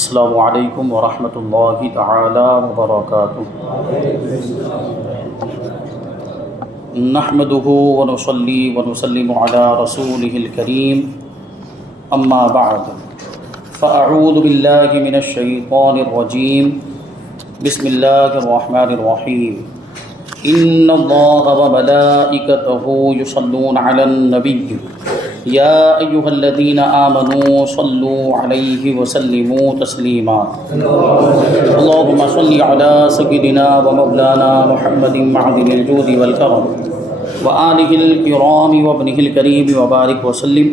السلام علیکم ورحمۃ اللہ تعالی وبرکاتہ۔ نحمده ونصلی ونسلم علی رسولہ الکریم، اما بعد فاعوذ باللہ من الشیطان الرجیم، بسم اللہ الرحمن الرحیم۔ ان اللہ وملائکتہ یصلون علی النبی یا ایھا الذین آمنوا صلوا علیہ وسلموا تسلیما۔ اللہم صل علی سیدنا ومولانا محمد معدن الجود والکرم وآلہ الکرام وابنہ الکریم وبارک وسلم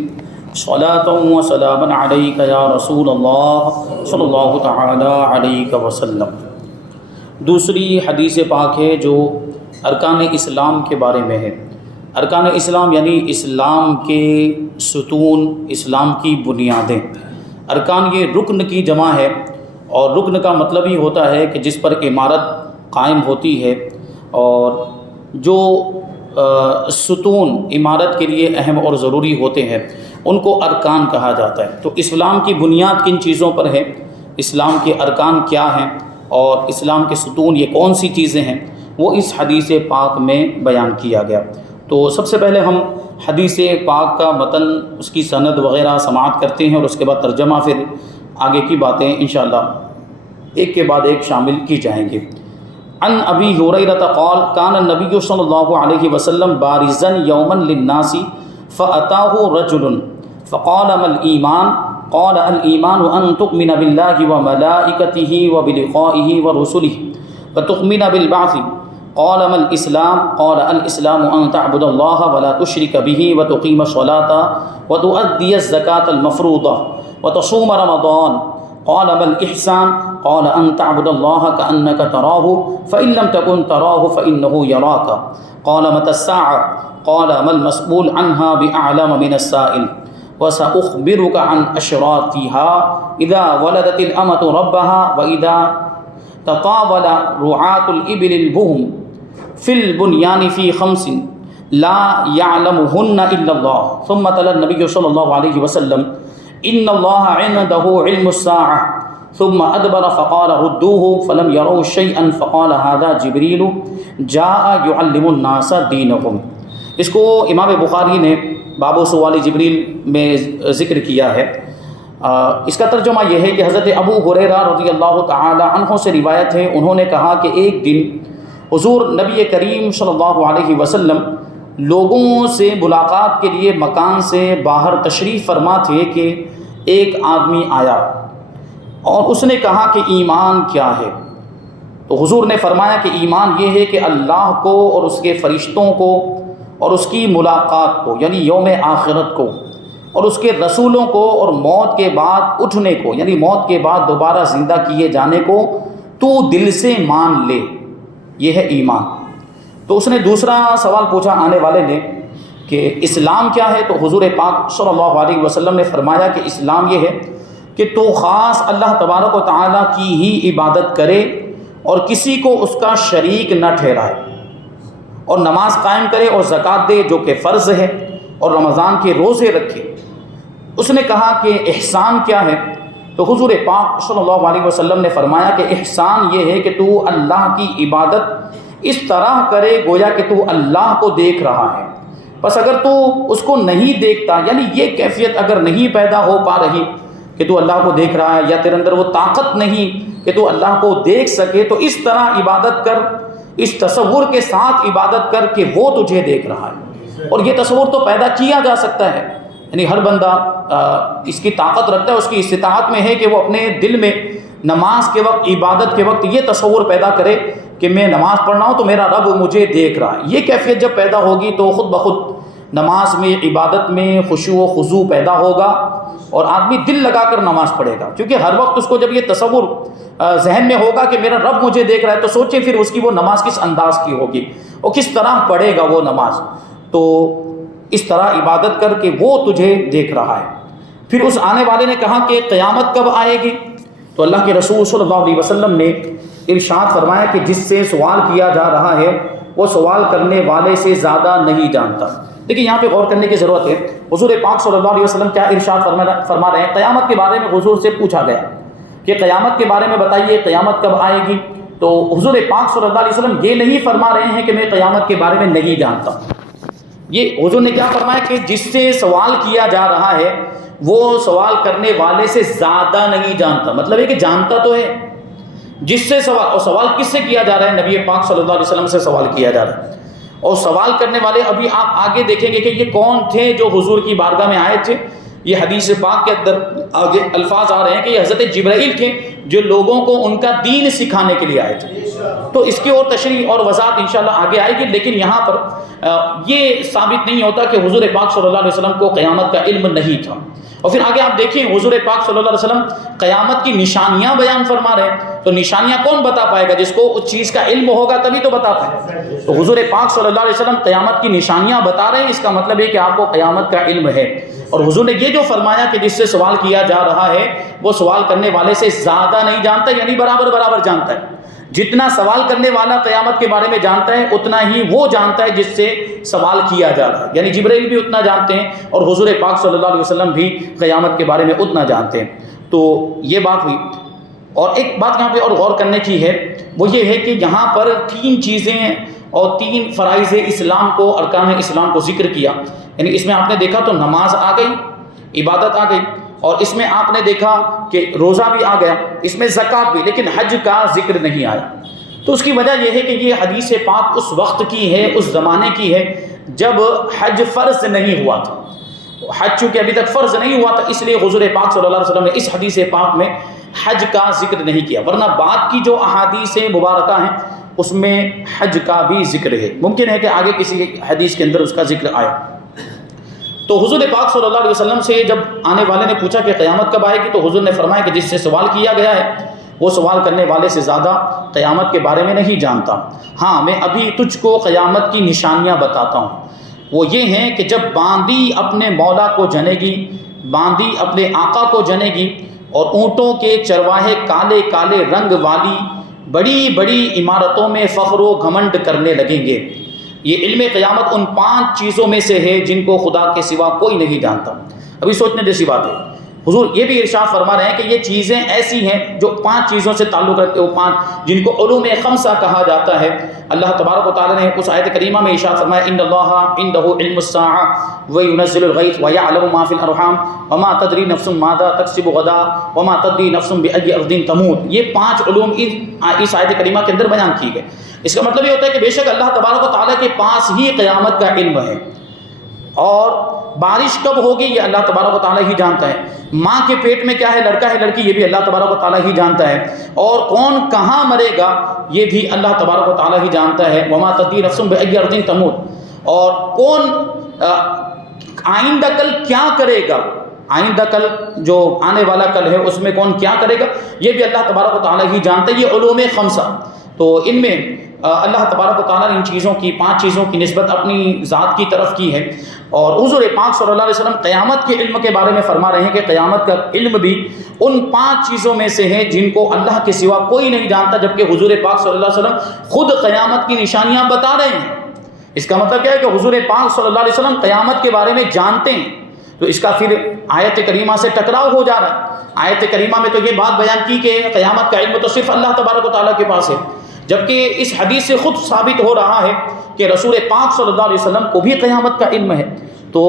صلاۃ وسلاما علیک یا رسول اللہ صلی اللہ تعالی علیہ وسلم۔ دوسری حدیث پاک ہے جو ارکان اسلام کے بارے میں ہے۔ ارکان اسلام یعنی اسلام کے ستون، اسلام کی بنیادیں۔ ارکان یہ رکن کی جمع ہے، اور رکن کا مطلب ہی ہوتا ہے کہ جس پر عمارت قائم ہوتی ہے، اور جو ستون عمارت کے لیے اہم اور ضروری ہوتے ہیں ان کو ارکان کہا جاتا ہے۔ تو اسلام کی بنیاد کن چیزوں پر ہے، اسلام کے ارکان کیا ہیں، اور اسلام کے ستون یہ کون سی چیزیں ہیں، وہ اس حدیث پاک میں بیان کیا گیا۔ تو سب سے پہلے ہم حدیث پاک کا متن، اس کی سند وغیرہ سماعت کرتے ہیں، اور اس کے بعد ترجمہ، پھر آگے کی باتیں انشاءاللہ ایک کے بعد ایک شامل کی جائیں گے۔ عن ابی ہریرہ قال کان النبی صلی اللہ علیہ وسلم بارزا یوما للناس فاتاہ رجل فقال ما الایمان قال الایمان ان تؤمن باللہ وملائکتہ وبلقائہ ورسلہ وتؤمن بالبعث قال ما الاسلام قال الاسلام ان تعبد اللہ ولا تشرک به وتقیم الصلاة وتؤدی الزکاة المفروضة وتصوم رمضان قال ما الإحسان قال أن تعبد الله كأنك تراه فإن لم تكن تراه فإنه يراك قال متى الساعة قال ما المسؤول عنها بأعلم من السائل وسأخبرك عن أشراطها إذا ولدت الأمة ربها وإذا تطاول رعاة الإبل البهم في البنيان في 5 لا يعلمهن إلا الله ثم تلا النبي صلى الله عليه وسلم ان اللہ عنده علم الساعة ثم ادبر فقال ردوه فلم يروا شيئا فقال هذا جبریل جاء يعلم الناس دینهم۔ اس کو امام بخاری نے باب سوال جبریل میں ذکر کیا ہے۔ اس کا ترجمہ یہ ہے کہ حضرت ابو ہریرہ رضی اللہ تعالی عنہ سے روایت ہے، انہوں نے کہا کہ ایک دن حضور نبی کریم صلی اللہ علیہ وسلم لوگوں سے ملاقات کے لیے مکان سے باہر تشریف فرما تھے کہ ایک آدمی آیا اور اس نے کہا کہ ایمان کیا ہے؟ تو حضور نے فرمایا کہ ایمان یہ ہے کہ اللہ کو اور اس کے فرشتوں کو اور اس کی ملاقات کو یعنی یوم آخرت کو اور اس کے رسولوں کو اور موت کے بعد اٹھنے کو یعنی موت کے بعد دوبارہ زندہ کیے جانے کو تو دل سے مان لے، یہ ہے ایمان۔ تو اس نے دوسرا سوال پوچھا آنے والے نے کہ اسلام کیا ہے؟ تو حضور پاک صلی اللہ علیہ وسلم نے فرمایا کہ اسلام یہ ہے کہ تو خاص اللہ تبارک و تعالیٰ کی ہی عبادت کرے اور کسی کو اس کا شریک نہ ٹھہرائے، اور نماز قائم کرے اور زکوٰۃ دے جو کہ فرض ہے، اور رمضان کے روزے رکھے۔ اس نے کہا کہ احسان کیا ہے؟ تو حضور پاک صلی اللہ علیہ وسلم نے فرمایا کہ احسان یہ ہے کہ تو اللہ کی عبادت اس طرح کرے گویا کہ تو اللہ کو دیکھ رہا ہے۔ بس اگر تو اس کو نہیں دیکھتا، یعنی یہ کیفیت اگر نہیں پیدا ہو پا رہی کہ تو اللہ کو دیکھ رہا ہے، یا تیرے اندر وہ طاقت نہیں کہ تو اللہ کو دیکھ سکے، تو اس طرح عبادت کر، اس تصور کے ساتھ عبادت کر کہ وہ تجھے دیکھ رہا ہے۔ اور یہ تصور تو پیدا کیا جا سکتا ہے، یعنی ہر بندہ اس کی طاقت رکھتا ہے، اس کی استطاعت میں ہے کہ وہ اپنے دل میں نماز کے وقت، عبادت کے وقت یہ تصور پیدا کرے کہ میں نماز پڑھ رہا ہوں تو میرا رب مجھے دیکھ رہا ہے۔ یہ کیفیت جب پیدا ہوگی تو خود بخود نماز میں، عبادت میں خشوع و خضوع پیدا ہوگا، اور آدمی دل لگا کر نماز پڑھے گا، کیونکہ ہر وقت اس کو جب یہ تصور ذہن میں ہوگا کہ میرا رب مجھے دیکھ رہا ہے، تو سوچیں پھر اس کی وہ نماز کس انداز کی ہوگی، اور کس طرح پڑھے گا وہ نماز۔ تو اس طرح عبادت کر کے وہ تجھے دیکھ رہا ہے۔ پھر اس آنے والے نے کہا کہ قیامت کب آئے گی؟ تو اللہ کے رسول صلی اللہ علیہ وسلم نے ارشاد فرمایا کہ جس سے سوال کیا جا رہا ہے وہ سوال کرنے والے سے زیادہ نہیں جانتا۔ لیکن یہاں پہ غور کرنے کی ضرورت ہے، حضور پاک صلی اللہ علیہ وسلم کیا ارشاد فرما رہے ہیں؟ قیامت کے بارے میں حضور سے پوچھا گیا کہ قیامت کے بارے میں بتائیے قیامت کب آئے گی، تو حضور پاک صلی اللہ علیہ وسلم یہ نہیں فرما رہے ہیں کہ میں قیامت کے بارے میں نہیں جانتا. یہ حضور نے کیا فرمایا کہ جس سے سوال کیا جا رہا ہے وہ سوال کرنے والے سے زیادہ نہیں جانتا. مطلب ہے کہ جانتا تو ہے جس سے سوال، اور سوال کس سے کیا جا رہا ہے؟ نبی پاک صلی اللہ علیہ وسلم سے سوال کیا جا رہا ہے. اور سوال کرنے والے ابھی آپ آگے دیکھیں گے کہ یہ کون تھے جو حضور کی بارگاہ میں آئے تھے. یہ حدیث پاک کے اندر آگے الفاظ آ رہے ہیں کہ یہ حضرت جبرائیل تھے جو لوگوں کو ان کا دین سکھانے کے لیے آئے تھے. تو اس کی اور تشریح اور وضاحت انشاءاللہ آگے آئے گی، لیکن یہاں پر یہ ثابت نہیں ہوتا کہ حضور پاک صلی اللہ علیہ وسلم کو قیامت کا علم نہیں تھا. اور پھر آگے آپ دیکھیں حضور پاک صلی اللہ علیہ وسلم قیامت کی نشانیاں بیان فرما رہے ہیں. تو نشانیاں کون بتا پائے گا؟ جس کو اس چیز کا علم ہوگا تبھی تو بتا پائے. تو حضور پاک صلی اللہ علیہ وسلم قیامت کی نشانیاں بتا رہے ہیں، اس کا مطلب ہے کہ آپ کو قیامت کا علم ہے. اور حضور نے یہ جو فرمایا کہ جس سے سوال کیا جا رہا ہے وہ سوال کرنے والے سے زیادہ نہیں جانتا، یعنی برابر برابر جانتا ہے. جتنا سوال کرنے والا قیامت کے بارے میں جانتا ہے اتنا ہی وہ جانتا ہے جس سے سوال کیا جا رہا ہے. یعنی جبرائیل بھی اتنا جانتے ہیں اور حضور پاک صلی اللہ علیہ وسلم بھی قیامت کے بارے میں اتنا جانتے ہیں. تو یہ بات ہوئی. اور ایک بات یہاں پہ اور غور کرنے کی ہے، وہ یہ ہے کہ یہاں پر 3 چیزیں اور 3 فرائض اسلام کو، ارکان اسلام کو ذکر کیا. یعنی اس میں آپ نے دیکھا تو نماز آ گئی، عبادت آ گئی، اور اس میں آپ نے دیکھا کہ روزہ بھی آ گیا، اس میں زکوٰۃ بھی، لیکن حج کا ذکر نہیں آیا. تو اس کی وجہ یہ ہے کہ یہ حدیث پاک اس وقت کی ہے، اس زمانے کی ہے جب حج فرض نہیں ہوا تھا. حج چونکہ ابھی تک فرض نہیں ہوا تھا، اس لیے حضور پاک صلی اللہ علیہ وسلم نے اس حدیث پاک میں حج کا ذکر نہیں کیا. ورنہ بعد کی جو احادیث مبارکہ ہیں اس میں حج کا بھی ذکر ہے. ممکن ہے کہ آگے کسی حدیث کے اندر اس کا ذکر آیا. تو حضور پاک صلی اللہ علیہ وسلم سے جب آنے والے نے پوچھا کہ قیامت کب آئے گی، تو حضور نے فرمایا کہ جس سے سوال کیا گیا ہے وہ سوال کرنے والے سے زیادہ قیامت کے بارے میں نہیں جانتا. ہاں، میں ابھی تجھ کو قیامت کی نشانیاں بتاتا ہوں. وہ یہ ہیں کہ جب باندی اپنے مولا کو جنے گی، باندی اپنے آقا کو جنے گی، اور اونٹوں کے چرواہے کالے کالے رنگ والی بڑی بڑی عمارتوں میں فخر و گھمنڈ کرنے لگیں گے. یہ علم قیامت ان 5 چیزوں میں سے ہے جن کو خدا کے سوا کوئی نہیں جانتا. ابھی سوچنے جیسی بات ہے. حضور یہ بھی ارشاد فرما رہے ہیں کہ یہ چیزیں ایسی ہیں جو 5 چیزوں سے تعلق رکھتے، وہ 5 جن کو علوم خمسہ کہا جاتا ہے. اللہ تبارک و تعالیٰ نے اس آیت کریمہ میں ارشاد فرمایا ان اللہ عنده علم الساعة وينزل الغیث ويعلم ما في الارحام وما تدری نفس ماذا تکسب غدا وما تدری نفس بأي ارض تموت. یہ 5 علوم اس آیت کریمہ کے اندر بیان کی گئے. اس کا مطلب یہ ہوتا ہے کہ بے شک اللہ تبارک و تعالیٰ کے پاس ہی قیامت کا علم ہے، اور بارش کب ہوگی یہ اللہ تبارک و تعالیٰ ہی جانتا ہے. ماں کے پیٹ میں کیا ہے، لڑکا ہے لڑکی، یہ بھی اللہ تبارک و تعالیٰ ہی جانتا ہے. اور کون کہاں مرے گا یہ بھی اللہ تبارک و تعالیٰ ہی جانتا ہے. وما تدری نفس بأي ارض تموت. اور کون آئندہ کل کیا کرے گا، آئندہ کل جو آنے والا کل ہے اس میں کون کیا کرے گا یہ بھی اللہ تبارک و تعالیٰ ہی جانتا ہے. یہ علوم خمسہ. تو ان میں اللہ تبارک و تعالیٰ نے ان چیزوں کی 5 چیزوں کی نسبت اپنی ذات کی طرف کی ہے. اور حضور پاک صلی اللہ علیہ وسلم قیامت کے علم کے بارے میں فرما رہے ہیں کہ قیامت کا علم بھی ان 5 چیزوں میں سے ہے جن کو اللہ کے سوا کوئی نہیں جانتا، جبکہ حضور پاک صلی اللہ علیہ وسلم خود قیامت کی نشانیاں بتا رہے ہیں. اس کا مطلب کیا ہے کہ حضور پاک صلی اللہ علیہ وسلم قیامت کے بارے میں جانتے ہیں. تو اس کا پھر آیت کریمہ سے ٹکراؤ ہو جا رہا ہے. آیت کریمہ میں تو یہ بات بیان کی کہ قیامت کا علم تو صرف اللہ تبارک و تعالیٰ کے پاس ہے، جبکہ اس حدیث سے خود ثابت ہو رہا ہے کہ رسول پاک صلی اللہ علیہ وسلم کو بھی قیامت کا علم ہے. تو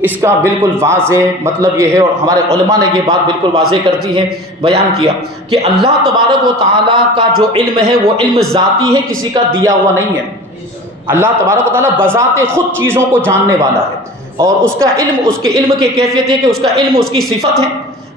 اس کا بالکل واضح مطلب یہ ہے، اور ہمارے علماء نے یہ بات بالکل واضح کر دی ہے، بیان کیا کہ اللہ تبارک و تعالیٰ کا جو علم ہے وہ علم ذاتی ہے، کسی کا دیا ہوا نہیں ہے. اللہ تبارک و تعالیٰ بذات خود چیزوں کو جاننے والا ہے، اور اس کا علم، اس کے علم کی کیفیت ہے کہ اس کا علم اس کی صفت ہے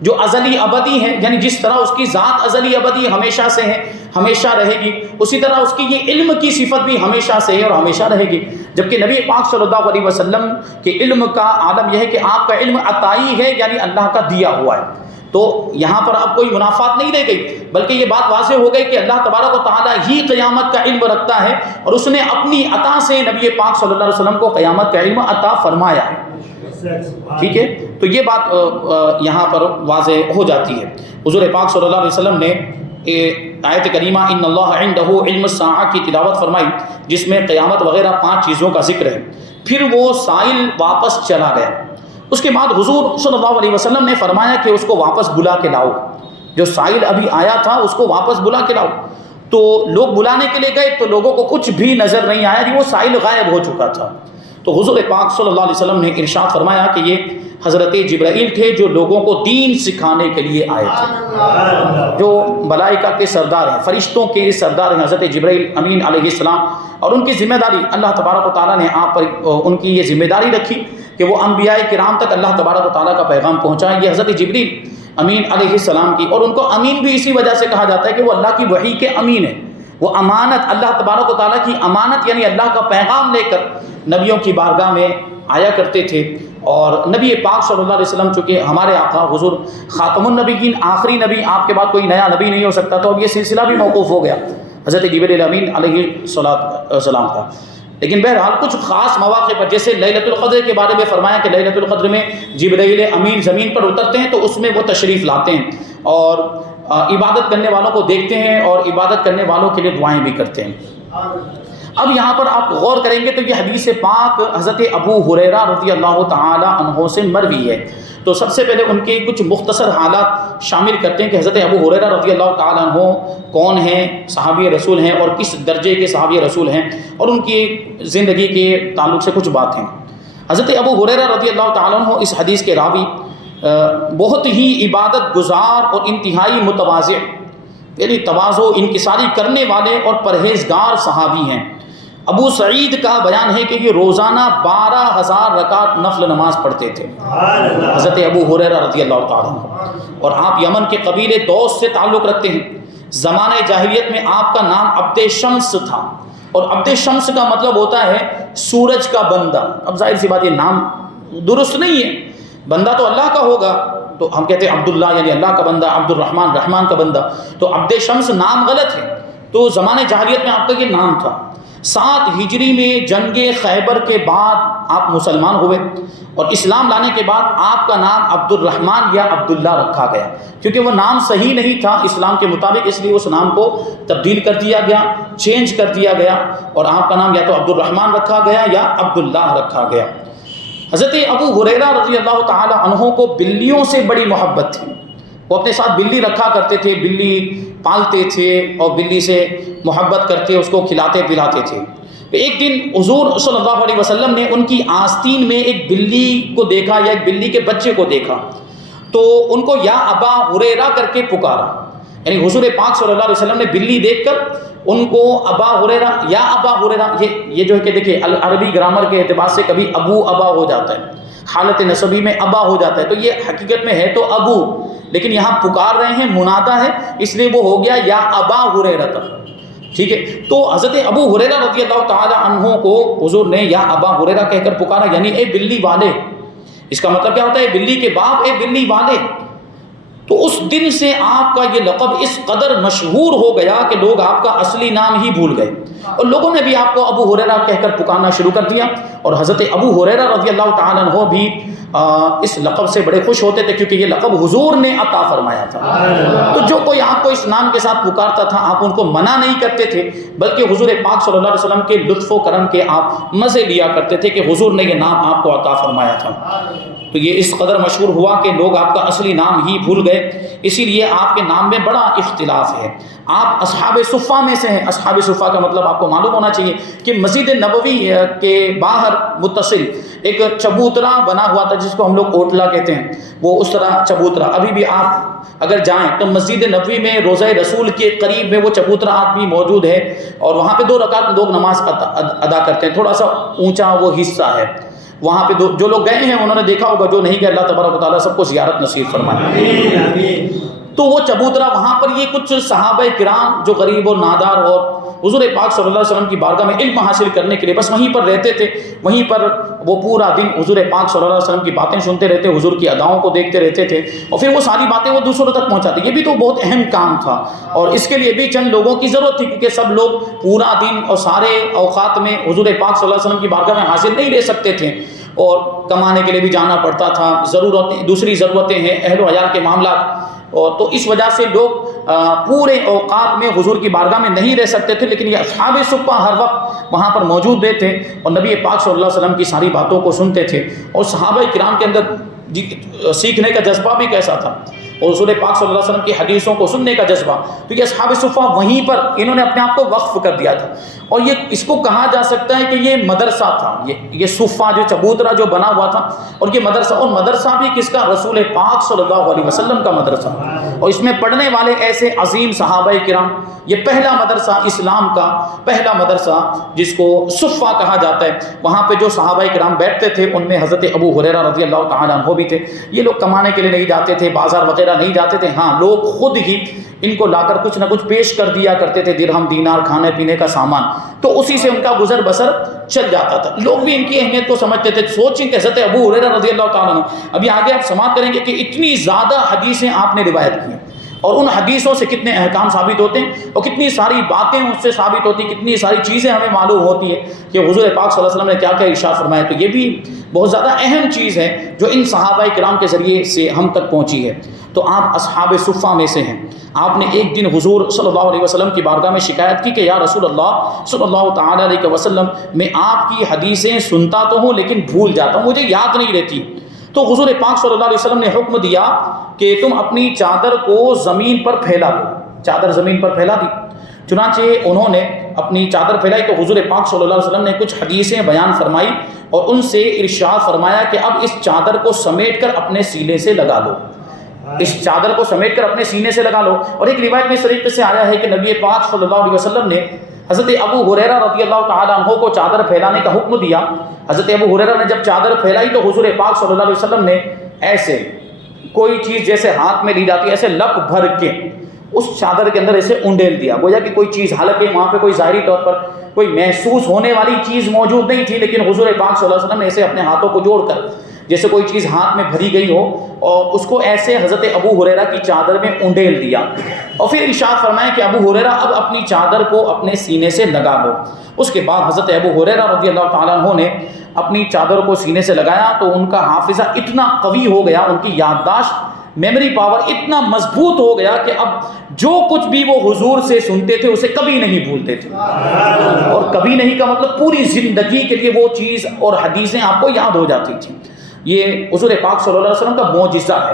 جو ازلی ابدی ہے. یعنی جس طرح اس کی ذات ازلی ابدی ہمیشہ سے ہے، ہمیشہ رہے گی، اسی طرح اس کی یہ علم کی صفت بھی ہمیشہ سے ہے اور ہمیشہ رہے گی. جبکہ نبی پاک صلی اللہ علیہ وسلم کے علم کا عالم یہ ہے کہ آپ کا علم عطائی ہے، یعنی اللہ کا دیا ہوا ہے. تو یہاں پر اب کوئی منافات نہیں رہ گئی، بلکہ یہ بات واضح ہو گئی کہ اللہ تبارک و تعالیٰ ہی قیامت کا علم رکھتا ہے، اور اس نے اپنی عطا سے نبی پاک صلی اللہ علیہ وسلم کو قیامت کا علم عطا فرمایا ہے. ٹھیک ہے، تو یہ بات یہاں پر واضح ہو جاتی ہے. حضور پاک صلی اللہ علیہ وسلم نے آیت کریمہ ان اللہ عندہ علم الساعہ کی تلاوت فرمائی، جس میں قیامت وغیرہ 5 چیزوں کا ذکر ہے. پھر وہ سائل واپس چلا گیا. اس کے بعد حضور صلی اللہ علیہ وسلم نے فرمایا کہ اس کو واپس بلا کے لاؤ. جو سائل ابھی آیا تھا اس کو واپس بلا کے لاؤ. تو لوگ بلانے کے لیے گئے تو لوگوں کو کچھ بھی نظر نہیں آیا کہ وہ سائل غائب ہو چکا تھا. تو حضور پاک صلی اللہ علیہ وسلم نے ارشاد فرمایا کہ یہ حضرت جبرائیل تھے جو لوگوں کو دین سکھانے کے لیے آئے تھے، جو ملائکہ کے سردار ہیں، فرشتوں کے سردار ہیں حضرت جبرائیل امین علیہ السلام. اور ان کی ذمہ داری اللہ تبارک و تعالیٰ نے آپ پر ان کی یہ ذمہ داری رکھی کہ وہ انبیاء کرام تک اللہ تبارک و تعالیٰ کا پیغام پہنچائیں. یہ حضرت جبرائیل امین علیہ السلام کی، اور ان کو امین بھی اسی وجہ سے کہا جاتا ہے کہ وہ اللہ کی وحی کے امین ہیں. وہ امانت، اللہ تبارک و تعالیٰ کی امانت یعنی اللہ کا پیغام لے کر نبیوں کی بارگاہ میں آیا کرتے تھے. اور نبی پاک صلی اللہ علیہ وسلم چونکہ ہمارے آقا حضور خاتم النبیین، آخری نبی، آپ کے بعد کوئی نیا نبی نہیں ہو سکتا، تو اب یہ سلسلہ بھی موقوف ہو گیا حضرت جبرائیل امین علیہ السلام کا. لیکن بہرحال کچھ خاص مواقع پر، جیسے لیلۃ القدر کے بارے میں فرمایا کہ لیلۃ القدر میں جبرائیل امین زمین پر اترتے ہیں تو اس میں وہ تشریف لاتے ہیں اور عبادت کرنے والوں کو دیکھتے ہیں اور عبادت کرنے والوں کے لیے دعائیں بھی کرتے ہیں. اب یہاں پر آپ غور کریں گے تو یہ حدیث پاک حضرت ابو ہریرہ رضی اللہ تعالی عنہ سے مروی ہے. تو سب سے پہلے ان کے کچھ مختصر حالات شامل کرتے ہیں کہ حضرت ابو ہریرہ رضی اللہ تعالی عنہ کون ہیں، صحابی رسول ہیں اور کس درجے کے صحابی رسول ہیں، اور ان کی زندگی کے تعلق سے کچھ باتیں. حضرت ابو ہریرہ رضی اللہ تعالی عنہ اس حدیث کے راوی بہت ہی عبادت گزار اور انتہائی متواضع یعنی تواضع انکساری کرنے والے اور پرہیزگار صحابی ہیں. ابو سعید کا بیان ہے کہ یہ روزانہ 12,000 رکعت نفل نماز پڑھتے تھے، حضرت ابو ہریرہ رضی اللہ تعالیٰ عنہ. اور آپ یمن کے قبیلے دوس سے تعلق رکھتے ہیں. زمانہ جاہلیت میں آپ کا نام عبد شمس تھا، اور عبد شمس کا مطلب ہوتا ہے سورج کا بندہ. اب ظاہر سی بات یہ نام درست نہیں ہے، بندہ تو اللہ کا ہوگا، تو ہم کہتے ہیں عبداللہ یعنی اللہ کا بندہ، عبد الرحمن رحمان کا بندہ. تو عبد شمس نام غلط ہے، تو زمانہ جاہلیت میں آپ کا یہ نام تھا. 7 ہجری میں جنگ خیبر کے بعد آپ مسلمان ہوئے، اور اسلام لانے کے بعد آپ کا نام عبد الرحمن یا عبداللہ رکھا گیا، کیونکہ وہ نام صحیح نہیں تھا اسلام کے مطابق، اس لیے اس نام کو تبدیل کر دیا گیا، چینج کر دیا گیا، اور آپ کا نام یا تو عبد الرحمن رکھا گیا یا عبداللہ رکھا گیا. حضرت ابو ہریرہ رضی اللہ تعالی عنہ کو بلیوں سے بڑی محبت تھی. وہ اپنے ساتھ بلی رکھا کرتے تھے، بلی پالتے تھے اور بلی سے محبت کرتے، اس کو کھلاتے پلاتے تھے. ایک دن حضور صلی اللہ علیہ وسلم نے ان کی آستین میں ایک بلی کو دیکھا یا ایک بلی کے بچے کو دیکھا، تو ان کو یا ابا ہریرہ کر کے پکارا. یعنی حضور پاک صلی اللہ علیہ وسلم نے بلی دیکھ کر ان کو ابا ہریرہ یا ابا ہریرہ، یہ جو ہے کہ دیکھیں عربی گرامر کے اعتبار سے کبھی ابو ابا ہو جاتا ہے، حالت نسبی میں ابا ہو جاتا ہے، تو یہ حقیقت میں ہے تو ابو، لیکن یہاں پکار رہے ہیں، منادا ہے، اس لیے وہ ہو گیا یا ابا ہریرہ. ٹھیک ہے، تو حضرت ابو ہریرہ رضی اللہ تعالی عنہ کو حضور نے یا ابا ہریرہ کہہ کر پکارا، یعنی اے بلی والے. اس کا مطلب کیا ہوتا ہے؟ بلی کے باپ، اے بلی والے. تو اس دن سے آپ کا یہ لقب اس قدر مشہور ہو گیا کہ لوگ آپ کا اصلی نام ہی بھول گئے، اور لوگوں نے بھی آپ کو ابو ہریرہ کہہ کر پکارنا شروع کر دیا. اور حضرت ابو ہریرہ رضی اللہ تعالیٰ عنہ بھی اس لقب سے بڑے خوش ہوتے تھے، کیونکہ یہ لقب حضور نے عطا فرمایا تھا. تو جو کوئی آپ کو اس نام کے ساتھ پکارتا تھا آپ ان کو منع نہیں کرتے تھے، بلکہ حضور پاک صلی اللہ علیہ وسلم کے لطف و کرم کے آپ مزے لیا کرتے تھے کہ حضور نے یہ نام آپ کو عطا فرمایا تھا. تو یہ اس قدر مشہور ہوا کہ لوگ آپ کا اصلی نام ہی بھول گئے، اسی لیے آپ کے نام میں بڑا اختلاف ہے. آپ اصحاب صفہ میں سے ہیں. اصحاب صفہ کا مطلب آپ کو معلوم ہونا چاہیے کہ مسجد نبوی کے باہر متصل ایک چبوترا بنا ہوا تھا جس کو ہم لوگ اوٹلا کہتے ہیں، وہ اس طرح چبوترا ابھی بھی آپ اگر جائیں تو مسجد نبوی میں روضہ رسول کے قریب میں وہ چبوترا آج بھی موجود ہے، اور وہاں پہ 2 رکعت لوگ نماز ادا کرتے ہیں. تھوڑا سا اونچا وہ حصہ ہے، وہاں پہ جو لوگ گئے ہیں انہوں نے دیکھا ہوگا، جو نہیں گئے اللہ تبارک و تعالیٰ سب کو زیارت نصیب فرمائے. تو وہ چبوترا وہاں پر یہ کچھ صحابہ کرام جو غریب اور نادار اور حضور پاک صلی اللہ علیہ وسلم کی بارگاہ میں علم حاصل کرنے کے لیے بس وہیں پر رہتے تھے، وہیں پر وہ پورا دن حضور پاک صلی اللہ علیہ وسلم کی باتیں سنتے رہتے، حضور کی اداؤں کو دیکھتے رہتے تھے، اور پھر وہ ساری باتیں وہ دوسروں تک پہنچاتے. یہ بھی تو بہت اہم کام تھا، اور اس کے لیے بھی چند لوگوں کی ضرورت تھی، کیونکہ سب لوگ پورا دن اور سارے اوقات میں حضور پاک صلی اللہ علیہ وسلم کی بارگاہ میں حاضر نہیں رہ سکتے تھے، اور کمانے کے لیے بھی جانا پڑتا تھا، دوسری ضرورتیں ہیں، اہل و عیال کے معاملات، اور تو اس وجہ سے لوگ پورے اوقات میں حضور کی بارگاہ میں نہیں رہ سکتے تھے. لیکن یہ اصحاب صفہ ہر وقت وہاں پر موجود رہتے اور نبی پاک صلی اللہ علیہ وسلم کی ساری باتوں کو سنتے تھے. اور صحابہ کرام کے اندر سیکھنے کا جذبہ بھی کیسا تھا اور رسول پاک صلی اللہ علیہ وسلم کی حدیثوں کو سننے کا جذبہ، تو یہ اصحاب صفہ وہیں پر انہوں نے اپنے آپ کو وقف کر دیا تھا۔ اور یہ اس کو کہا جا سکتا ہے کہ یہ مدرسہ تھا، یہ صفہ جو چبوترا جو بنا ہوا تھا، اور یہ مدرسہ، اور مدرسہ بھی کس کا؟ رسول پاک صلی اللہ علیہ وسلم کا مدرسہ، اور اس میں پڑھنے والے ایسے عظیم صحابہ کرام۔ یہ پہلا مدرسہ، اسلام کا پہلا مدرسہ جس کو صفہ کہا جاتا ہے، وہاں پہ جو صحابہ کرام بیٹھتے تھے ان میں حضرت ابو ہریرہ رضی اللہ تعالیٰ عنہ بھی تھے۔ یہ لوگ کمانے کے لیے نہیں جاتے تھے، بازار وغیرہ نہیں جاتے تھے، ہاں لوگ خود ہی ان کو لا کر کچھ نہ کچھ پیش کر دیا کرتے تھے، درہم دینار، کھانے پینے کا سامان، تو اسی سے ان کا گزر بسر چل جاتا تھا۔ لوگ بھی ان کی اہمیت کو سمجھتے تھے۔ سوچیں کہ حضرت ابو ہریرہ رضی اللہ تعالیٰ عنہ، ابھی آگے آپ سماعت کریں گے کہ اتنی زیادہ حدیثیں آپ نے روایت کی ہیں، اور ان حدیثوں سے کتنے احکام ثابت ہوتے ہیں، اور کتنی ساری باتیں اس سے ثابت ہوتی ہیں، کتنی ساری چیزیں ہمیں معلوم ہوتی ہیں کہ حضور پاک صلی اللہ علیہ وسلم نے کیا کیا ارشاد فرمایا۔ تو یہ بھی بہت زیادہ اہم چیز ہے جو ان صحابہ کرام کے ذریعے سے ہم تک پہنچی ہے۔ تو آپ اصحاب صفہ میں سے ہیں۔ آپ نے ایک دن حضور صلی اللہ علیہ وسلم کی بارگاہ میں شکایت کی کہ یا رسول اللہ صلی اللہ تعالیٰ علیہ وسلم، میں آپ کی حدیثیں سنتا تو ہوں لیکن بھول جاتا ہوں، مجھے یاد نہیں رہتی۔ تو حضور پاک صلی اللہ علیہ وسلم نے حکم دیا کہ تم اپنی چادر کو زمین پر پھیلا دو۔ چادر زمین پر پھیلا دی، چنانچہ انہوں نے اپنی چادر پھیلائی تو حضور پاک صلی اللہ علیہ وسلم نے کچھ حدیثیں بیان فرمائی اور ان سے ارشاد فرمایا کہ اب اس چادر کو سمیٹ کر اپنے سینے سے لگا لو، اس چادر کو سمیٹ کر اپنے سینے سے لگا لو۔ اور ایک روایت میں اس طریقے سے آیا ہے کہ نبی پاک صلی اللہ علیہ وسلم نے حضرت ابو ہریرہ رضی اللہ تعالیٰ عنہ کو چادر پھیلانے کا حکم دیا۔ حضرت ابو ہریرہ نے جب چادر پھیلائی تو حضور پاک صلی اللہ علیہ وسلم نے ایسے کوئی چیز جیسے ہاتھ میں لی جاتی ہے ایسے لپ بھر کے اس چادر کے اندر ایسے انڈیل دیا، گویا کہ کوئی چیز، حالانکہ وہاں پہ کوئی ظاہری طور پر کوئی محسوس ہونے والی چیز موجود نہیں تھی، لیکن حضور پاک صلی اللہ علیہ وسلم نے ایسے اپنے ہاتھوں کو جوڑ کر جیسے کوئی چیز ہاتھ میں بھری گئی ہو اور اس کو ایسے حضرت ابو ہریرہ کی چادر میں انڈیل دیا، اور پھر ارشاد فرمایا کہ ابو ہریرہ اب اپنی چادر کو اپنے سینے سے لگا دو۔ اس کے بعد حضرت ابو ہریرہ رضی اللہ تعالیٰ عنہ نے اپنی چادر کو سینے سے لگایا تو ان کا حافظہ اتنا قوی ہو گیا، ان کی یادداشت، میموری پاور اتنا مضبوط ہو گیا کہ اب جو کچھ بھی وہ حضور سے سنتے تھے اسے کبھی نہیں بھولتے تھے، اور کبھی نہیں کا مطلب پوری زندگی کے لیے وہ چیز اور حدیثیں آپ کو یاد ہو جاتی تھیں۔ یہ حضور پاک صلی اللہ علیہ وسلم کا معجزہ ہے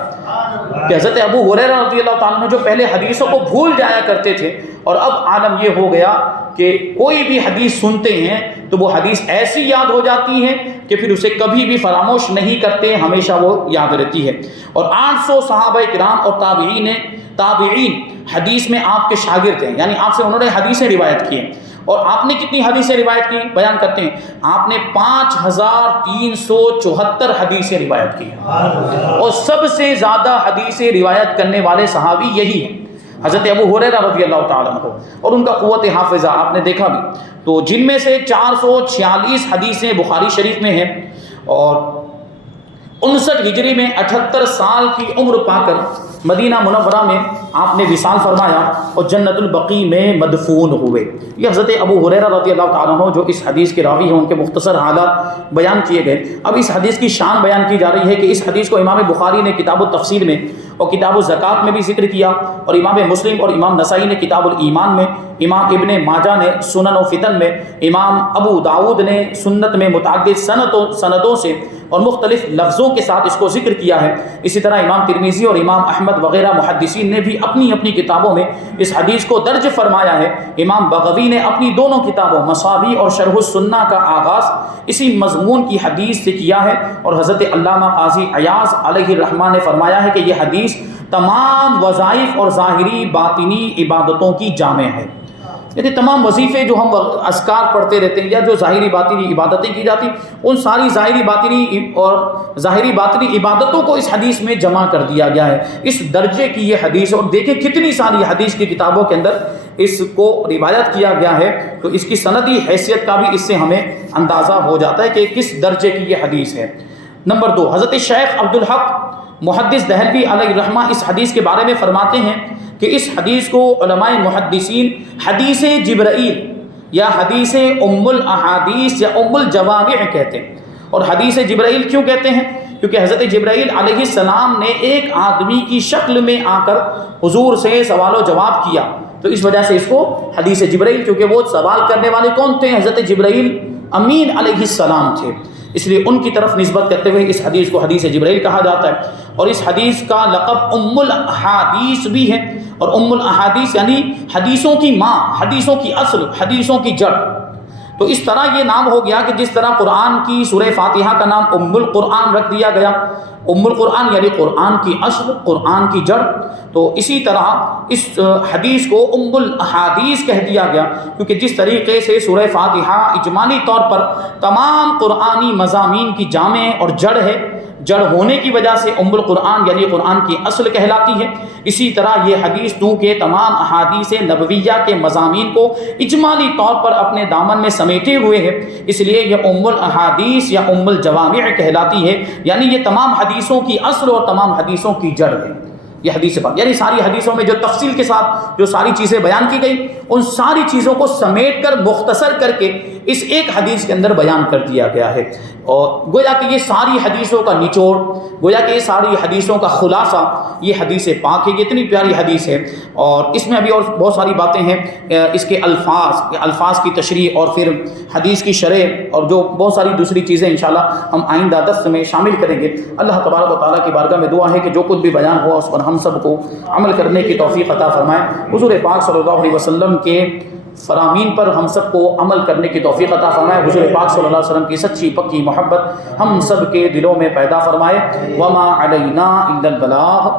کہ حضرت ابو ہریرہ رضی اللہ تعالیٰ عنہ جو پہلے حدیثوں کو بھول جایا کرتے تھے، اور اب عالم یہ ہو گیا کہ کوئی بھی حدیث سنتے ہیں تو وہ حدیث ایسی یاد ہو جاتی ہے کہ پھر اسے کبھی بھی فراموش نہیں کرتے، ہمیشہ وہ یاد رہتی ہے۔ اور 800 صحابہ کرام اور تابعین حدیث میں آپ کے شاگرد ہیں، یعنی آپ سے انہوں نے حدیثیں روایت کی ہیں۔ اور آپ نے کتنی حدیثیں روایت کی بیان کرتے ہیں؟ آپ نے 5374 حدیثیں روایت کی ہیں، اور سب سے زیادہ حدیثیں روایت کرنے والے صحابی یہی ہیں، حضرت ابو ہریرہ رضی اللہ تعالیٰ عنہ، اور ان کا قوت حافظہ آپ نے دیکھا بھی، تو جن میں سے 446 حدیثیں بخاری شریف میں ہیں، اور 59 ہجری میں 78 سال کی عمر پا کر مدینہ منورہ میں آپ نے وصال فرمایا اور جنت البقیع میں مدفون ہوئے۔ یہ حضرت ابو ہریرہ رضی اللہ تعالیٰ عنہ جو اس حدیث کے راوی ہیں ان کے مختصر حالات بیان کیے گئے۔ اب اس حدیث کی شان بیان کی جا رہی ہے کہ اس حدیث کو امام بخاری نے کتاب التفسیر میں اور کتاب الزکوٰۃ میں بھی ذکر کیا، اور امام مسلم اور امام نسائی نے کتاب الایمان میں، امام ابن ماجہ نے سنن و فتن میں، امام ابو داؤد نے سنت میں متعدد سندوں سے اور مختلف لفظوں کے ساتھ اس کو ذکر کیا ہے۔ اسی طرح امام ترمذی اور امام احمد وغیرہ محدثین نے بھی اپنی اپنی کتابوں میں اس حدیث کو درج فرمایا ہے۔ امام بغوی نے اپنی دونوں کتابوں مصابیح اور شرح السنہ کا آغاز اسی مضمون کی حدیث سے کیا ہے، اور حضرت علامہ قاضی عیاض علیہ الرحمہ نے فرمایا ہے کہ یہ حدیث تمام وظائف اور ظاہری باطنی عبادتوں کی جامع ہے، یعنی تمام وظیفے جو ہم اذکار پڑھتے رہتے ہیں یا جو ظاہری باطنی عبادتیں کی جاتی ان ساری ظاہری باطنی اور ظاہری باطنی عبادتوں کو اس حدیث میں جمع کر دیا گیا ہے۔ اس درجے کی یہ حدیث، اور دیکھیں کتنی ساری حدیث کی کتابوں کے اندر اس کو روایت کیا گیا ہے، تو اس کی سندی حیثیت کا بھی اس سے ہمیں اندازہ ہو جاتا ہے کہ کس درجے کی یہ حدیث ہے۔ نمبر 2، حضرت شیخ عبدالحق محدث دہلوی علیہ الرحمہ اس حدیث کے بارے میں فرماتے ہیں کہ اس حدیث کو علماء محدثین حدیث جبرائیل یا حدیث ام الاحادیث یا ام الجوامع کہتے ہیں۔ اور حدیث جبرائیل کیوں کہتے ہیں؟ کیونکہ حضرت جبرائیل علیہ السلام نے ایک آدمی کی شکل میں آ کر حضور سے سوال و جواب کیا، تو اس وجہ سے اس کو حدیث جبرائیل، کیونکہ وہ سوال کرنے والے کون تھے؟ حضرت جبرائیل امین علیہ السلام تھے۔ اس لیے ان کی طرف نسبت کرتے ہوئے اس حدیث کو حدیث جبرائیل کہا جاتا ہے، اور اس حدیث کا لقب ام الاحادیث بھی ہے، اور ام الاحادیث یعنی حدیثوں کی ماں، حدیثوں کی اصل، حدیثوں کی جڑ۔ تو اس طرح یہ نام ہو گیا کہ جس طرح قرآن کی سورہ فاتحہ کا نام ام القرآن رکھ دیا گیا، ام القرآن یعنی قرآن کی اصل، قرآن کی جڑ، تو اسی طرح اس حدیث کو ام الاحادیث کہہ دیا گیا، کیونکہ جس طریقے سے سورہ فاتحہ اجمالی طور پر تمام قرآنی مضامین کی جامع اور جڑ ہے، جڑ ہونے کی وجہ سے ام القرآن یعنی قرآن کی اصل کہلاتی ہے، اسی طرح یہ حدیث چونکہ تمام احادیث نبویہ کے مضامین کو اجمالی طور پر اپنے دامن میں سمیٹے ہوئے ہے، اس لیے یہ ام الاحادیث یا ام الجوامع کہلاتی ہے، یعنی یہ تمام حدیثوں کی اصل اور تمام حدیثوں کی جڑ ہے۔ یہ حدیث پاک یعنی ساری حدیثوں میں جو تفصیل کے ساتھ جو ساری چیزیں بیان کی گئی، ان ساری چیزوں کو سمیٹ کر مختصر کر کے اس ایک حدیث کے اندر بیان کر دیا گیا ہے، اور گویا کہ یہ ساری حدیثوں کا نچوڑ، گویا کہ یہ ساری حدیثوں کا خلاصہ یہ حدیث پاک ہے۔ یہ اتنی پیاری حدیث ہے، اور اس میں ابھی اور بہت ساری باتیں ہیں، اس کے الفاظ کی تشریح اور پھر حدیث کی شرح اور جو بہت ساری دوسری چیزیں انشاءاللہ ہم آئندہ درس میں شامل کریں گے۔ اللہ تبارک و تعالیٰ کی بارگاہ میں دعا ہے کہ جو کچھ بھی بیان ہوا اس پر ہم سب کو عمل کرنے کی توفیق عطا فرمائے، حضور پاک صلی اللہ علیہ وسلم کے فرامین پر ہم سب کو عمل کرنے کی توفیق عطا فرمائے، حضور پاک صلی اللہ علیہ وسلم کی سچی پکی محبت ہم سب کے دلوں میں پیدا فرمائے۔ وما علینا الا البلاغ۔